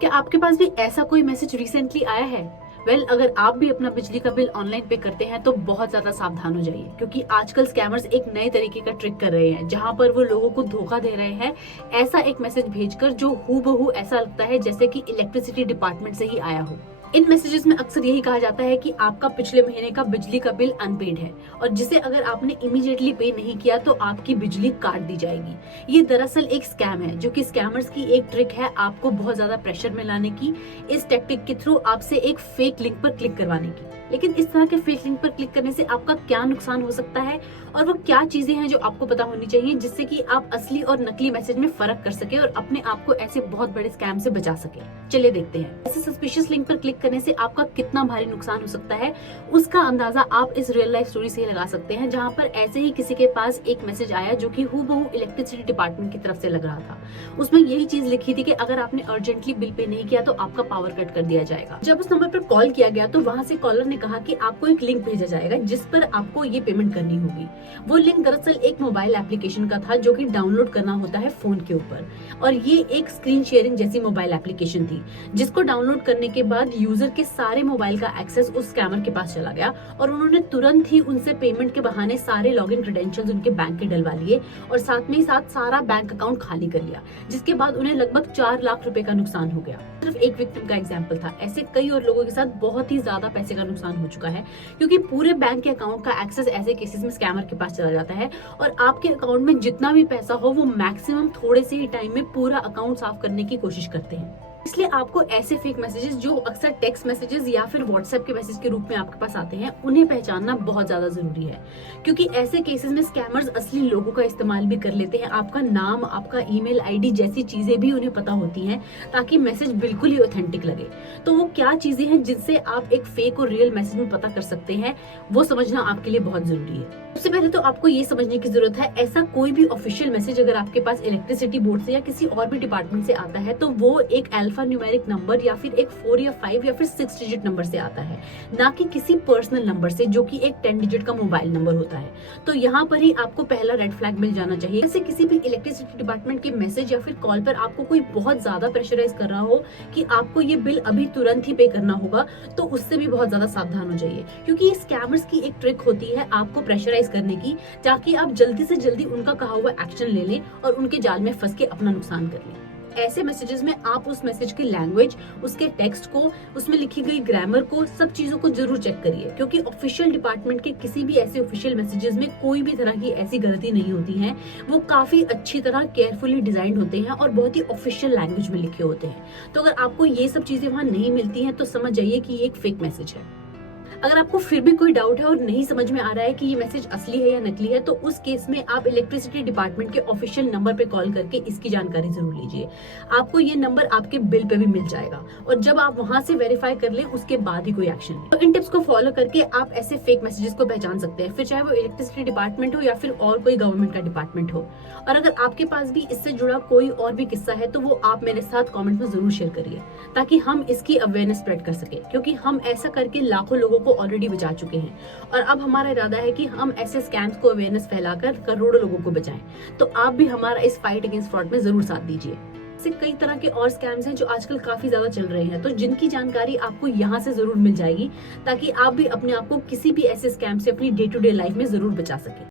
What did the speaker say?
क्या आपके पास भी ऐसा कोई मैसेज रिसेंटली आया है? अगर आप भी अपना बिजली का बिल ऑनलाइन पे करते हैं तो बहुत ज्यादा सावधान हो जाइए, क्योंकि आजकल स्कैमर्स एक नए तरीके का ट्रिक कर रहे हैं जहां पर वो लोगों को धोखा दे रहे हैं ऐसा एक मैसेज भेजकर जो हूबहू ऐसा लगता है जैसे कि इलेक्ट्रिसिटी डिपार्टमेंट से ही आया हो। इन मैसेजेस में अक्सर यही कहा जाता है कि आपका पिछले महीने का बिजली का बिल अनपेड है और जिसे अगर आपने इमीडिएटली पे नहीं किया तो आपकी बिजली काट दी जाएगी। ये दरअसल एक स्कैम है जो कि स्कैमर्स की एक ट्रिक है आपको बहुत ज्यादा प्रेशर में लाने की, इस टेक्निक के थ्रू आपसे एक फेक लिंक पर क्लिक करवाने की। लेकिन इस तरह के फेक लिंक पर क्लिक करने से आपका क्या नुकसान हो सकता है और वो क्या चीजें हैं जो आपको पता होनी चाहिए जिससे कि आप असली और नकली मैसेज में फर्क कर सके और अपने आप को ऐसे बहुत बड़े स्कैम से बचा सके। चलिए देखते हैं ऐसे सस्पिशियस लिंक पर क्लिक करने से आपका कितना भारी नुकसान हो सकता है। उसका अंदाजा आप इस रियल लाइफ स्टोरी से ही लगा सकते हैं, जहां पर ऐसे ही किसी के पास एक मैसेज आया जो कि हूबहू इलेक्ट्रिसिटी डिपार्टमेंट की तरफ से लग रहा था। उसमें यही चीज लिखी थी कि अगर आपने अर्जेंटली बिल पे नहीं किया तो आपका पावर कट कर दिया जाएगा। जब उस नंबर पर कॉल किया गया तो वहां से कॉलर ने कहा कि आपको एक लिंक भेजा जाएगा जिस पर आपको ये पेमेंट करनी होगी। वो लिंक दरअसल एक मोबाइल एप्लीकेशन का था जो कि डाउनलोड करना होता है फोन के ऊपर, और ये एक स्क्रीन शेयरिंग जैसी मोबाइल एप्लीकेशन थी जिसको डाउनलोड करने के बाद यूजर के सारे मोबाइल का एक्सेस उस स्कैमर के पास चला गया और उन्होंने तुरंत ही उनसे पेमेंट के बहाने सारे लॉगिन क्रेडेंशियल्स उनके बैंक के डलवा लिए और साथ में ही साथ सारा बैंक अकाउंट खाली कर लिया, जिसके बाद उन्हें लगभग 4 लाख रुपए का नुकसान हो गया। सिर्फ एक विक्टिम का एग्जाम्पल था, ऐसे कई और लोगों के साथ बहुत ही ज्यादा पैसे का नुकसान हो चुका है, क्योंकि पूरे बैंक के अकाउंट का एक्सेस ऐसे केसेस में स्कैमर के पास चला जाता है और आपके अकाउंट में जितना भी पैसा हो वो मैक्सिमम थोड़े से ही टाइम में पूरा अकाउंट साफ करने की कोशिश करते हैं। इसलिए आपको ऐसे फेक मैसेजेस जो अक्सर टेक्स्ट मैसेजेस या फिर व्हाट्सएप के मैसेज के रूप में आपके पास आते हैं उन्हें पहचानना बहुत ज्यादा जरूरी है, क्योंकि ऐसे केसेस में स्कैमर्स असली लोगों का इस्तेमाल भी कर लेते हैं। आपका नाम, आपका ईमेल आईडी जैसी चीजें भी उन्हें पता होती हैं ताकि मैसेज बिल्कुल ही ऑथेंटिक लगे। तो वो क्या चीजें हैं जिनसे आप एक फेक और रियल मैसेज में पता कर सकते हैं, वो समझना आपके लिए बहुत जरूरी है। सबसे पहले तो आपको ये समझने की जरूरत है ऐसा कोई भी ऑफिशियल मैसेज अगर आपके पास इलेक्ट्रिसिटी बोर्ड से या किसी और भी डिपार्टमेंट से आता है तो वो एक अल्फा न्यूमेरिक नंबर या फिर एक 4 या 5 या फिर 6 डिजिट नंबर से आता है, ना कि किसी पर्सनल नंबर से जो कि एक 10 डिजिट का मोबाइल नंबर होता है। तो यहाँ पर ही आपको पहला रेड फ्लैग मिल जाना चाहिए। जैसे किसी भी इलेक्ट्रिसिटी डिपार्टमेंट के मैसेज या फिर कॉल पर आपको कोई बहुत ज्यादा प्रेशराइज कर रहा हो कि आपको ये बिल अभी तुरंत ही पे करना होगा, तो उससे भी बहुत ज्यादा सावधान हो जाइए, क्योंकि ये स्कैमर्स की एक ट्रिक होती है आपको प्रेशराइज करने की, ताकि आप जल्दी से जल्दी उनका कहा हुआ एक्शन ले लें और उनके जाल में फंस के अपना नुकसान कर लें। ऐसे मैसेजेस में आप उस मैसेज की लैंग्वेज, उसके टेक्स्ट को, उसमें लिखी गई ग्रामर को, सब चीजों को जरूर चेक करिए, क्योंकि ऑफिशियल डिपार्टमेंट के किसी भी ऐसे ऑफिशियल मैसेजेस में कोई भी तरह की ऐसी गलती नहीं होती है। वो काफी अच्छी तरह केयरफुली डिजाइन होते हैं और बहुत ही ऑफिशियल लैंग्वेज में लिखे होते हैं। तो अगर आपको ये सब चीजें वहां नहीं मिलती हैं तो समझ जाइए कि ये एक फेक मैसेज है। अगर आपको फिर भी कोई डाउट है और नहीं समझ में आ रहा है कि ये मैसेज असली है या नकली है, तो उस केस में आप इलेक्ट्रिसिटी डिपार्टमेंट के ऑफिशियल नंबर पे कॉल करके इसकी जानकारी जरूर लीजिए। आपको ये नंबर आपके बिल पे भी मिल जाएगा और जब आप वहां से वेरीफाई कर लें उसके बाद ही कोई एक्शन लें। तो इन टिप्स को फॉलो करके आप ऐसे फेक मैसेजेस को पहचान सकते हैं, फिर चाहे वो इलेक्ट्रिसिटी डिपार्टमेंट हो या फिर और कोई गवर्नमेंट का डिपार्टमेंट हो। और अगर आपके पास भी इससे जुड़ा कोई और भी किस्सा है तो वो आप मेरे साथ कॉमेंट में जरूर शेयर करिए, ताकि हम इसकी अवेयरनेस स्प्रेड कर सके, क्योंकि हम ऐसा करके लाखों लोगों को ऑलरेडी बचा चुके हैं और अब हमारा इरादा है कि हम ऐसे स्कैम्स को अवेयरनेस फैलाकर करोड़ों लोगों को बचाएं। तो आप भी हमारा इस फाइट अगेंस्ट फ्रॉड में जरूर साथ दीजिए। ऐसे कई तरह के और स्कैम्स हैं जो आजकल काफी ज्यादा चल रहे हैं, तो जिनकी जानकारी आपको यहाँ से जरूर मिल जाएगी, ताकि आप भी अपने आप को किसी भी ऐसे स्कैम से अपनी डे टू डे लाइफ में जरूर बचा सके।